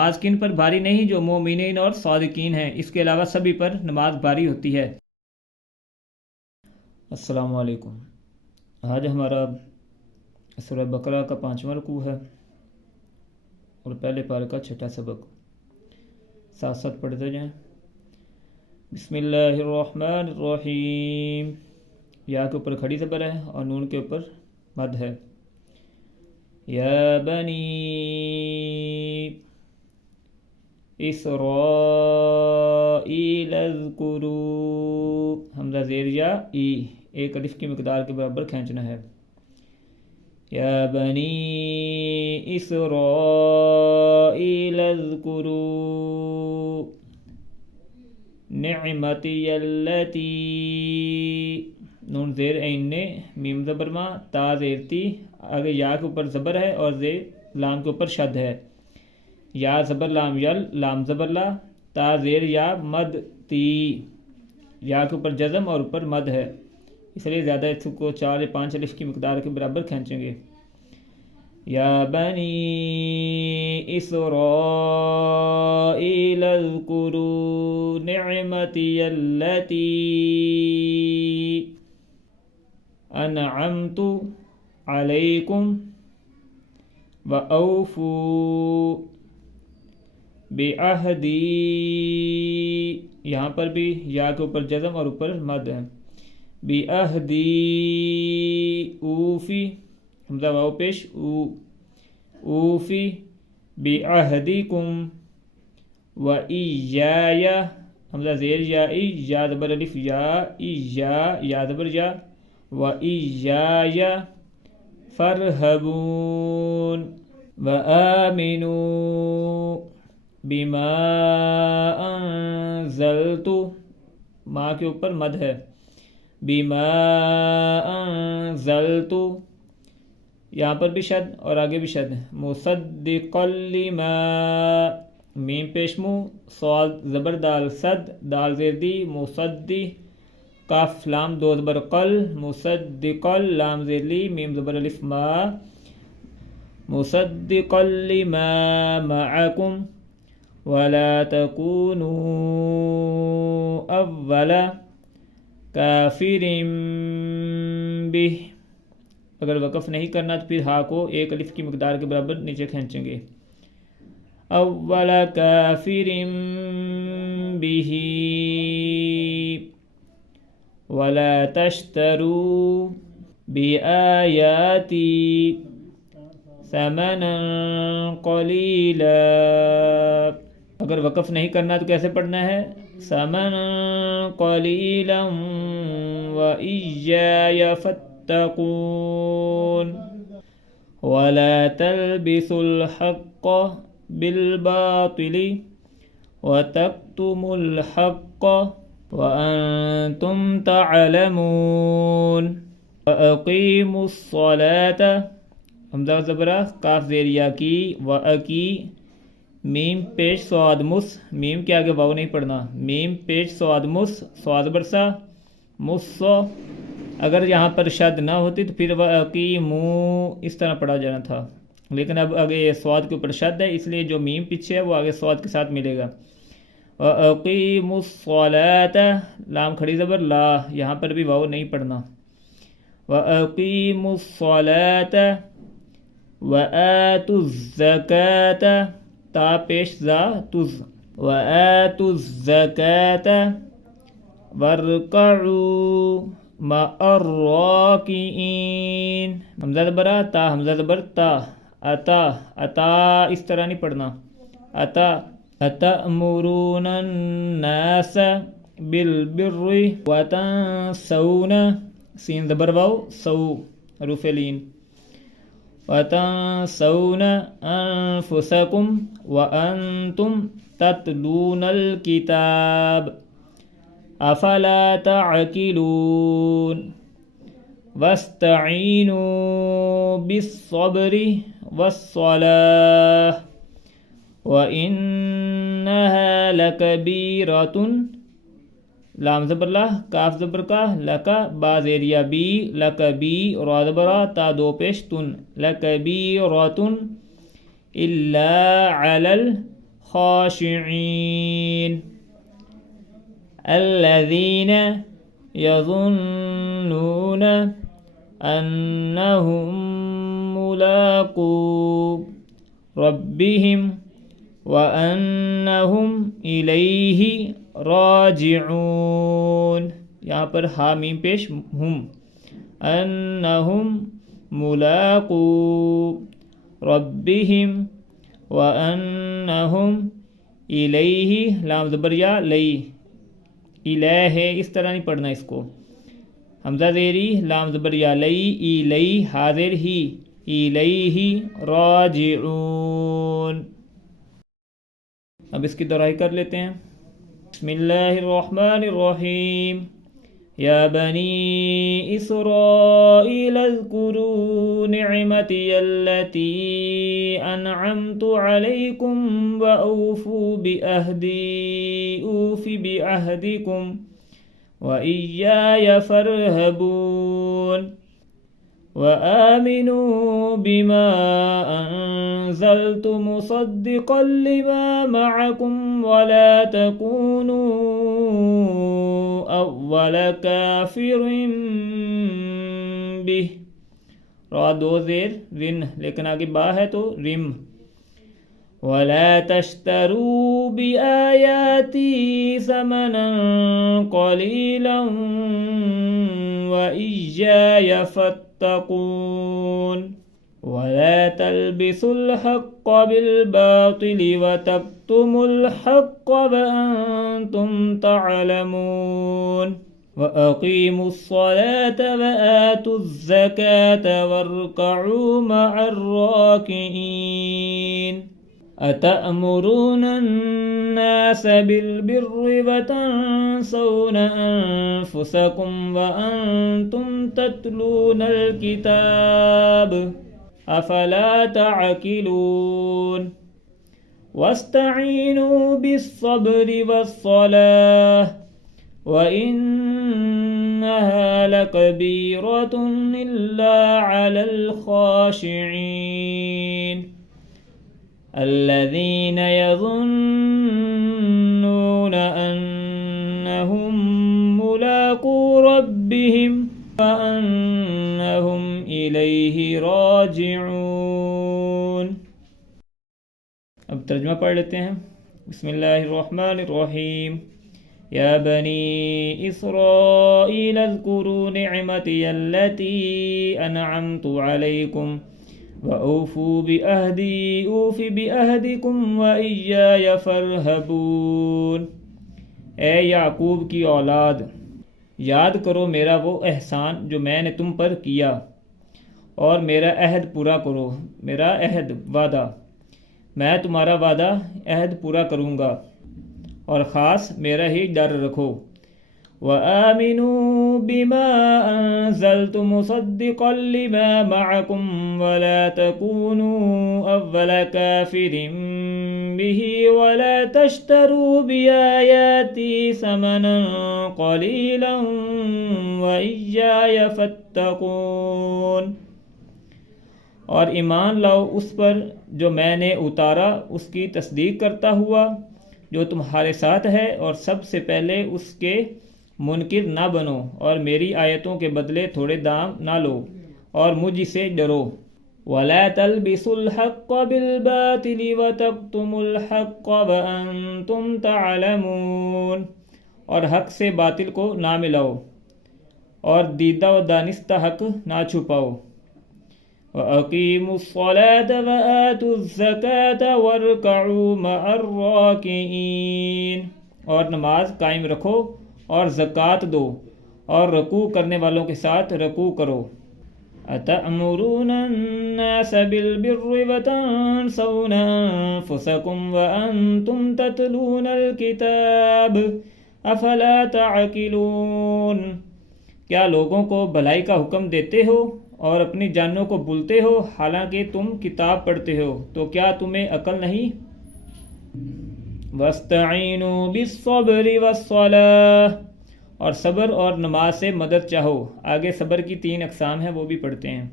نماز کن پر بھاری نہیں؟ جو مومنین اور صادقین ہیں، اس کے علاوہ سبھی پر نماز بھاری ہوتی ہے۔ السلام علیکم۔ آج ہمارا سورہ بقرہ کا 5واں رکوع ہے اور پہلے پارے کا 6واں سبق۔ ساتھ ساتھ پڑھتے جائیں۔ بسم اللہ الرحمن الرحیم۔ یا کے اوپر کھڑی زبر ہے اور نون کے اوپر مد ہے۔ یا بنی اسرائیل اذکروا، حمزہ زیر یا ای، ایک الف کی مقدار کے برابر کھینچنا ہے۔ یا بنی اسرائیل اذکروا نعمتی التی، نون زیر عین نے، میم زبر ما، تا زیر تی، آگے یا کے اوپر زبر ہے اور زیر لام کے اوپر شد ہے۔ یا زبر لام یل، لام زبر لا، تا زیر یا مد تی، یا کے اوپر جزم اور اوپر مد ہے، اس لیے زیادہ اس کو 4 یا 5 الف کی مقدار کے برابر کھینچیں گے۔ یا بنی اسرائیل اذکروا نعمتی التی انعمت علیکم وأوفوا بعہدی، یہاں پر بھی یا کے اوپر جزم اور اوپر مد ہے۔ بعہدی، اوفی، حمزہ واو پیش او، اوفی بعہدکم وإیایا، حمزہ زیر یا ای، یا زبر الف یا، ای یا زبر یا، وإیایا فارہبون وآمنوا بما انزلت، ما کے اوپر مد ہے، بما انزلت، یہاں پر بھی شد اور آگے بھی شد، مصدقا لما، میم پیش مو، صاد زبر دال صد، دال زیر دی، مصدی، کاف لام دو زبر قل، مصدقا لام زیر لی، میم زبر الف ما، مصدقا لما معکم ولا تکونوا اول کافر بہ، اگر وقف نہیں کرنا تو پھر ہا کو ایک الف کی مقدار کے برابر نیچے کھینچیں گے۔ اول کافر بہ ولا تشتروا بآیاتی ثمنا قلیلا، اگر وقف نہیں کرنا تو کیسے پڑھنا ہے؟ ثمنا قلیلا وإیای فاتقون ولا تلبسوا الحق بالباطل وتكتموا الحق وأنتم تعلمون وأقیموا الصلاة، حمزہ زبرہ کاف زیر یا کی، وأکی، میم پیش صاد مس، میم کے آگے واو نہیں پڑھنا، میم پیش صاد مس، صاد برسا مس، اگر یہاں پر شد نہ ہوتی تو پھر وأقیموا اس طرح پڑھا جانا تھا، لیکن اب آگے صاد کے اوپر شد ہے، اس لیے جو میم پیچھے ہے وہ آگے صاد کے ساتھ ملے گا۔ وأقیموا الصلاة، لام کھڑی زبر لا، یہاں پر بھی واو نہیں پڑھنا۔ وأقیموا الصلاة وآتوا الزکاة، تا پیش زا تز، وآتوا الزکاة وارکعوا مع الراکعین، حمزہ زبر تا، حمزہ زبر تا، اتا، اتا اس طرح نہیں پڑھنا، اتا، اتأمرون الناس بالبر وتنسون، سین زبر واو، سو حروف لین، وتنسون انفسکم وانتم تتلون الکتاب افلا تعقلون واستعینوا بالصبر والصلاة وإنها لکبیرۃ، لام زبر لا، کاف زبر کا، لکا، با زیر یا بی، لکبی، را زبر تا دو پیش تن، لکبیرۃ الا علی خاشعين الذين يظنون أنهم ملاقو ربهم وأنهم إليه راجعون. یہاں پر ہا میم پیش ہم. انہم ملاقو ربہم وانہم الیہ لام زبر یا لئی الہ ہے، اس طرح نہیں پڑھنا اس کو. حمزہ زیری لام زبر یا لئی الی حاضر ہی الیہ راجعون. اب اس کی دہرائی کر لیتے ہیں. بسم اللہ الرحمن الرحیم. یا بنی اسرائیل اذکروا نعمتی التي انعمت علیکم واوفوا بعہدی اوف بعہدکم وإياي فارهبون وآمنوا بما أنزلت مصدقا لما معكم ولا تكونوا أول كافر به. را دو زیر رن، لیکن آگے با ہے تو رم. ولا تشتروا بآياتي ثمنا قليلا وإياي فاتقون ولا تلبسوا الحق بالباطل وتكتموا الحق وأنتم تعلمون وأقيموا الصلاة وآتوا الزكاة واركعوا مع الراكعين. أتأمرون الناس بالبر وتنسون أنفسكم وأنتم تتلون الكتاب أفلا تعقلون واستعينوا بالصبر والصلاة وإنها لكبيرة إلا على الخاشعين الذين يظنون أنهم ملاقو ربهم وأنهم إليه راجعون. اب ترجمہ پڑھ لیتے ہیں. بسم اللہ الرحمن الرحیم. یا بنی اسرائیل اذکروا نعمتی التي انعمت علیکم وَأَوْفُوا بِعَهْدِي أُوفِ بِعَهْدِكُمْ وَإِيَّايَ فَارْهَبُونَ. اے یعقوب کی اولاد، یاد کرو میرا وہ احسان جو میں نے تم پر کیا، اور میرا عہد پورا کرو. میرا عہد وعدہ، میں تمہارا وعدہ عہد پورا کروں گا، اور خاص میرا ہی ڈر رکھو. وآمنوا بما أنزلت مصدقا لما معكم ولا تكونوا أول كافر به ولا تشتروا بآياتي ثمنا قليلا وإياي فاتقون. اور ایمان لاؤ اس پر جو میں نے اتارا، اس کی تصدیق کرتا ہوا جو تمہارے ساتھ ہے، اور سب سے پہلے اس کے منکر نہ بنو، اور میری آیتوں کے بدلے تھوڑے دام نہ لو، اور مجھ سے ڈرو. وَلَا تَلْبِسُوا الْحَقَّ بِالْبَاطِلِ وَتَكْتُمُوا الْحَقَّ وَأَنْتُمْ تَعْلَمُونَ. اور حق سے باطل کو نہ ملاؤ، اور دیدہ و دانستہ حق نہ چھپاؤ. وَأَقِيمُوا الصَّلَاةَ وَآتُوا الزَّكَاةَ وَارْكَعُوا مَعَ الرَّاكِعِينَ. اور نماز قائم رکھو اور زکوٰۃ دو، اور رکوع کرنے والوں کے ساتھ رکوع کرو. أَتَأْمُرُونَ النَّاسَ بِالْبِرِّ وَتَنْسَوْنَ أَنفُسَكُمْ وَأَنْتُمْ تَتْلُونَ الْكِتَابَ أَفَلَا تَعْقِلُونَ. کیا لوگوں کو بھلائی کا حکم دیتے ہو اور اپنی جانوں کو بھولتے ہو، حالانکہ تم کتاب پڑھتے ہو، تو کیا تمہیں عقل نہیں؟ وَاسْتَعِينُوا بِالصَّبْرِ وَالصَّلَاةِ. اور صبر اور نماز سے مدد چاہو. آگے صبر کی 3 اقسام ہیں، وہ بھی پڑھتے ہیں.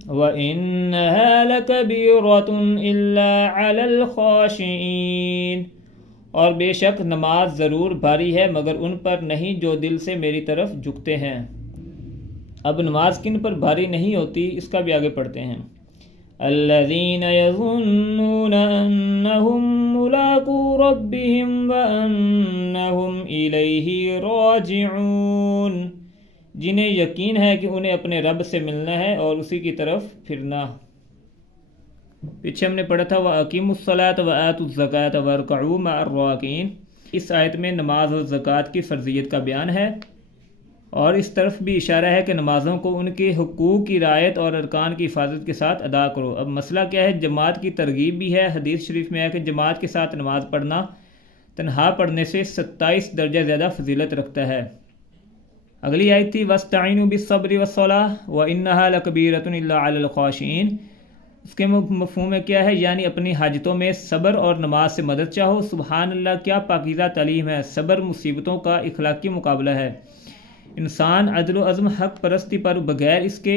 وَإِنَّهَا لَكَبِيرَةٌ إِلَّا عَلَى الْخَاشِعِينَ، اور بے شک نماز ضرور بھاری ہے مگر ان پر نہیں جو دل سے میری طرف جھکتے ہیں۔ اب نماز کن پر بھاری نہیں ہوتی اس کا بھی آگے پڑھتے ہیں۔ الذین یظنون انہم ملاقو ربہم وانہم الیہ راجعون، جنہیں یقین ہے کہ انہیں اپنے رب سے ملنا ہے اور اسی کی طرف پھرنا۔ پیچھے ہم نے پڑھا تھا وَأَقِیمُوا الصَّلَاةَ وَآتُوا الزَّکَاةَ وَارْکَعُوا مَعَ الرَّاکِعِینَ۔ اس آیت میں نماز اور زکوٰۃ کی فرضیت کا بیان ہے، اور اس طرف بھی اشارہ ہے کہ نمازوں کو ان کے حقوق کی رعایت اور ارکان کی حفاظت کے ساتھ ادا کرو۔ اب مسئلہ کیا ہے؟ جماعت کی ترغیب بھی ہے۔ حدیث شریف میں ہے کہ جماعت کے ساتھ نماز پڑھنا تنہا پڑھنے سے 27 درجہ زیادہ فضیلت رکھتا ہے۔ اگلی آیت تھی وَاسْتَعِینُوا بِالصَّبْرِ وَالصَّلَاةِ وَإِنَّهَا لَكَبِیرَةٌ إِلَّا عَلَى الْخَاشِعِینَ۔ اس کے مفہوم میں کیا ہے؟ یعنی اپنی حاجتوں میں صبر اور نماز سے مدد چاہو۔ سبحان اللہ، کیا پاکیزہ تعلیم ہے! صبر مصیبتوں کا اخلاقی مقابلہ ہے۔ انسان عدل و عزم حق پرستی پر بغیر اس کے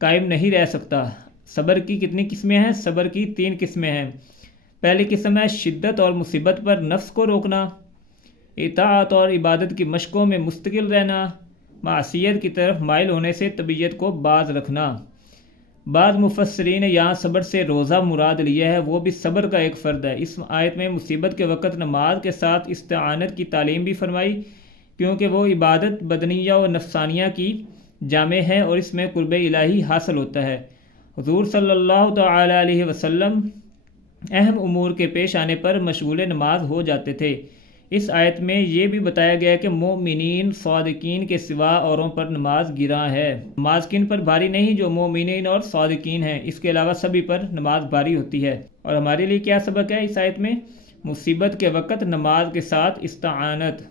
قائم نہیں رہ سکتا۔ صبر کی کتنی قسمیں ہیں؟ صبر کی 3 قسمیں ہیں۔ پہلی قسم ہے شدت اور مصیبت پر نفس کو روکنا، اطاعت اور عبادت کی مشقوں میں مستقل رہنا، معصیت کی طرف مائل ہونے سے طبیعت کو باز رکھنا۔ بعض مفسرین نے یہاں صبر سے روزہ مراد لیا ہے، وہ بھی صبر کا ایک فرد ہے۔ اس آیت میں مصیبت کے وقت نماز کے ساتھ استعانت کی تعلیم بھی فرمائی، کیونکہ وہ عبادت بدنیہ و نفسانیہ کی جامع ہے اور اس میں قرب الہی حاصل ہوتا ہے۔ حضور صلی اللہ تعالی علیہ وسلم اہم امور کے پیش آنے پر مشغول نماز ہو جاتے تھے۔ اس آیت میں یہ بھی بتایا گیا کہ مومنین صادقین کے سوا اوروں پر نماز گراں ہے۔ نماز کن پر بھاری نہیں؟ جو مومنین اور صادقین ہیں، اس کے علاوہ سبھی پر نماز بھاری ہوتی ہے۔ اور ہمارے لیے کیا سبق ہے اس آیت میں؟ مصیبت کے وقت نماز کے ساتھ استعانت۔